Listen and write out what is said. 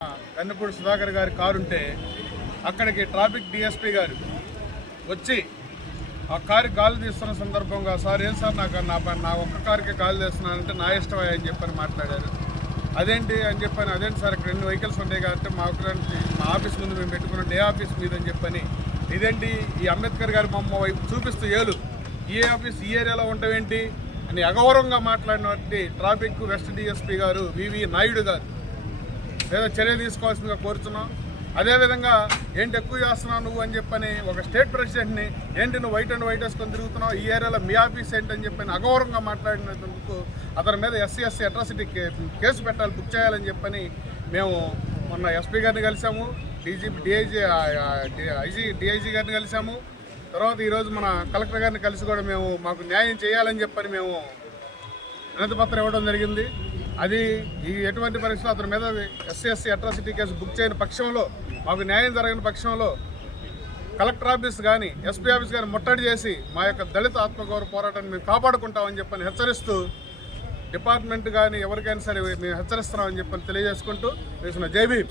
కన్నపూడి సుధాకర్ గారి కారు ఉంటే అక్కడికి ట్రాఫిక్ డిఎస్పీ గారు వచ్చి ఆ కారు గాలి తీస్తున్న సందర్భంగా సార్ ఏం సార్ నా ఒక్క కారుకి గాలి తీస్తున్నానంటే నా ఇష్టం అని చెప్పని మాట్లాడారు. అదేంటి అని చెప్పని అదేంటి సార్ ఇక్కడ 2 వెహికల్స్ ఉన్నాయి కాబట్టి మా ఆఫీస్ ముందు మేము పెట్టుకున్నాం డే ఆఫీస్ మీద అని చెప్పని ఇదేంటి ఈ అంబేద్కర్ గారి బొమ్మ వైపు చూపిస్తూ ఈ ఆఫీస్ ఈ ఏరియాలో ఉండవేంటి అని అగౌరవంగా మాట్లాడినటువంటి ట్రాఫిక్ వెస్ట్ డిఎస్పీ గారు వివి నాయుడు గారు ఏదో చర్య తీసుకోవాల్సిందిగా కోరుతున్నాం. అదేవిధంగా ఏంటి ఎక్కువ చేస్తున్నావు నువ్వు అని చెప్పని ఒక స్టేట్ ప్రెసిడెంట్ని ఏంటి నువ్వు వైట్ అండ్ వైట్ వేసుకొని తిరుగుతున్నావు ఈ ఏరియాలో మీ ఆఫీస్ ఏంటని చెప్పని అగౌరవంగా మాట్లాడినందుకు అతని మీద ఎస్సీ అట్రాసిటీ కేసు పెట్టాలి, బుక్ చేయాలని చెప్పని మేము మొన్న ఎస్పీ గారిని కలిసాము, డిఐజీ గారిని కలిసాము. తర్వాత ఈరోజు మన కలెక్టర్ గారిని కలిసి కూడా మేము మాకు న్యాయం చేయాలని చెప్పని మేము వినతిపత్రం ఇవ్వడం జరిగింది. అది ఈ ఎటువంటి పరిస్థితుల్లో అతని మీద ఎస్సీ అట్రాసిటీ కేసు బుక్ చేయని పక్షంలో మాకు న్యాయం జరగని పక్షంలో కలెక్టర్ ఆఫీస్ కానీ ఎస్పీ ఆఫీస్ కానీ ముట్టడి చేసి మా యొక్క దళిత ఆత్మగౌరవ పోరాటాన్ని మేము కాపాడుకుంటామని చెప్పని హెచ్చరిస్తూ డిపార్ట్మెంట్ కానీ ఎవరికైనా సరే మేము హెచ్చరిస్తున్నామని చెప్పని తెలియజేసుకుంటూ వేసిన జై భీమ్.